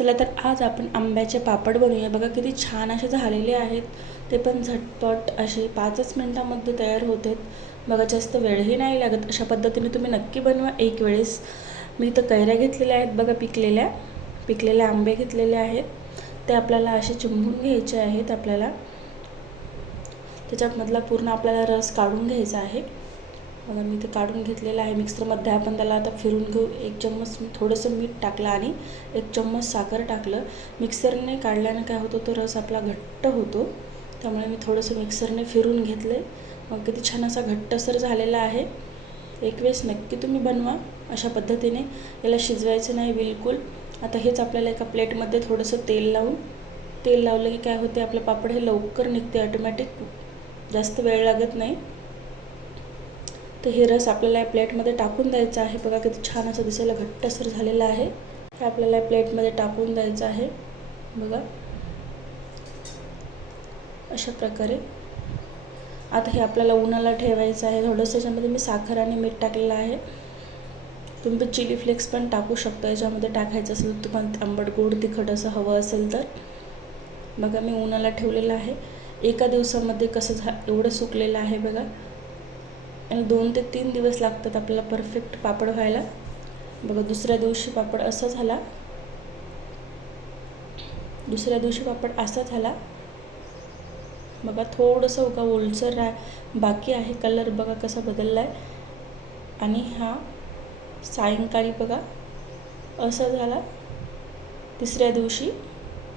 चला तर आज आपण आंब्याचे पापड बनवूया। बघा किती छान असे झालेले आहेत, ते पण झटपट असे 5च मिनिटांमध्ये तयार होतात। बघा जास्त वेळही नाही लागत। अशा पद्धतीने तुम्ही नक्की बनवा एक वेळेस। मी इथं कैऱ्या घेतलेल्या आहेत बघा, पिकलेले आंबे घेतलेले आहेत। ते आपल्याला असे चिंबून घ्यायचे आहेत। आपल्याला त्याच्यामधला पूर्ण आपल्याला रस काढून घ्यायचा आहे। बघा मी ते काढून घेतलेलं आहे। मिक्सरमध्ये आपण त्याला आता फिरून घेऊ। 1 चम्मच थोडंसं मीठ टाकलं आणि 1 चम्मच साखर टाकलं। मिक्सरने काढल्याने काय होतं, तो रस आपला घट्ट होतो, त्यामुळे मी थोडंसं मिक्सरने फिरून घेतले। मग किती छान असा घट्टसर झालेला आहे। एक वेळेस नक्की तुम्ही बनवा अशा पद्धतीने। याला शिजवायचं नाही बिलकुल। आता हेच आपल्याला एका प्लेटमध्ये थोडंसं तेल लावलं की काय होते, आपलं पापड हे लवकर निघते ऑटोमॅटिक, जास्त वेळ लागत नाही। तर हे रस आपल्याला या प्लेटमध्ये टाकून द्यायचा आहे। बघा किती छान असं दिसायला घट्टसर झालेलं आहे। हे आपल्याला या प्लेटमध्ये टाकून द्यायचं आहे। बघा अशा प्रकारे। आता हे आपल्याला उन्हाला ठेवायचं आहे। थोडंसं याच्यामध्ये मी साखर आणि मीठ टाकलेलं आहे। तुम्ही चिली फ्लेक्स पण टाकू शकता याच्यामध्ये, टाकायचं असेल तुम्हाला आंबट गोड तिखट असं हवं असेल तर। बघा मी उन्हाला ठेवलेलं आहे। एका दिवसामध्ये कसं एवढं सुकलेलं आहे बघा। आणि 2 ते 3 दिवस लागतात आपल्याला परफेक्ट पापड व्हायला। बघा दुसऱ्या दिवशी पापड असा झाला। बघा थोडंसं बघा ओलसर बाकी आहे। कलर बघा कसा बदलला आहे। आणि हा सायंकाळी बघा असा झाला। तिसऱ्या दिवशी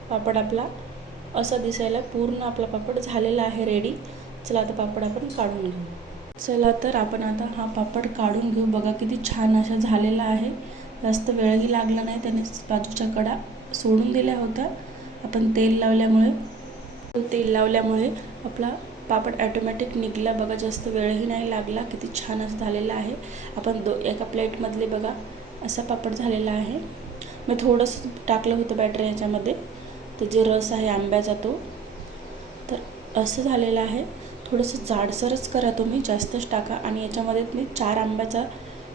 पापड आपला असा दिसायला पूर्ण आपला पापड झालेला आहे रेडी। चला आता पापड आपण काढून घेऊ। चला तर आपण आता हा पापड काढून घेऊ। बघा किती छान असा झालेला आहे। जास्त वेळही लागला नाही, त्याने बाजूच्या कडा सोडून दिल्या होत्या। आपण तेल लावल्यामुळे आपला पापड ऑटोमॅटिक निघला। बघा जास्त वेळही नाही लागला। किती छान असं झालेला आहे। आपण एका प्लेटमधले बघा असा पापड झालेला आहे। मी थोडंसं टाकलं होतं बॅटर याच्यामध्ये, ते जे रस आहे आंब्याचा तो, तर असं झालेलं आहे। थोडंसं जाडसरच करा तुम्ही, जास्तच टाका। आणि याच्यामध्ये मी 4 आंब्याचा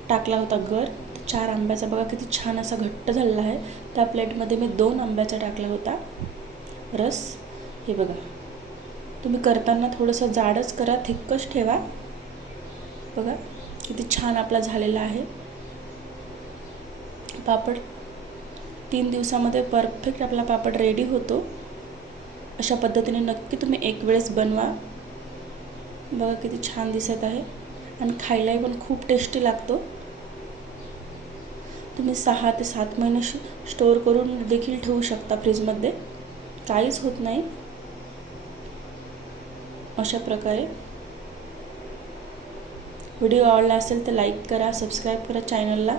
टाकला होता गर, 4 आंब्याचा बघा किती छान असा घट्ट झालेला आहे। त्या प्लेटमध्ये मी 2 आंब्याचा टाकला होता रस। हे बघा तुम्ही करताना थोडंसं जाडच करा, थिक्कच ठेवा। बघा किती छान आपला झालेला आहे पापड। 3 दिवसामध्ये परफेक्ट आपला पापड रेडी होतो। अशा पद्धतीने नक्की तुम्ही एक वेळेस बनवा। बघा किती छान दिसत आहे आणि खायलाही पण खूप टेस्टी लागतो। तुम्ही 6 ते 7 महिने स्टोअर करून देखील ठेवू शकता फ्रीजमध्ये, काहीच होत नाही। अशा प्रकारे व्हिडिओ आवडला असेल तर लाईक करा, सबस्क्राईब करा चॅनलला।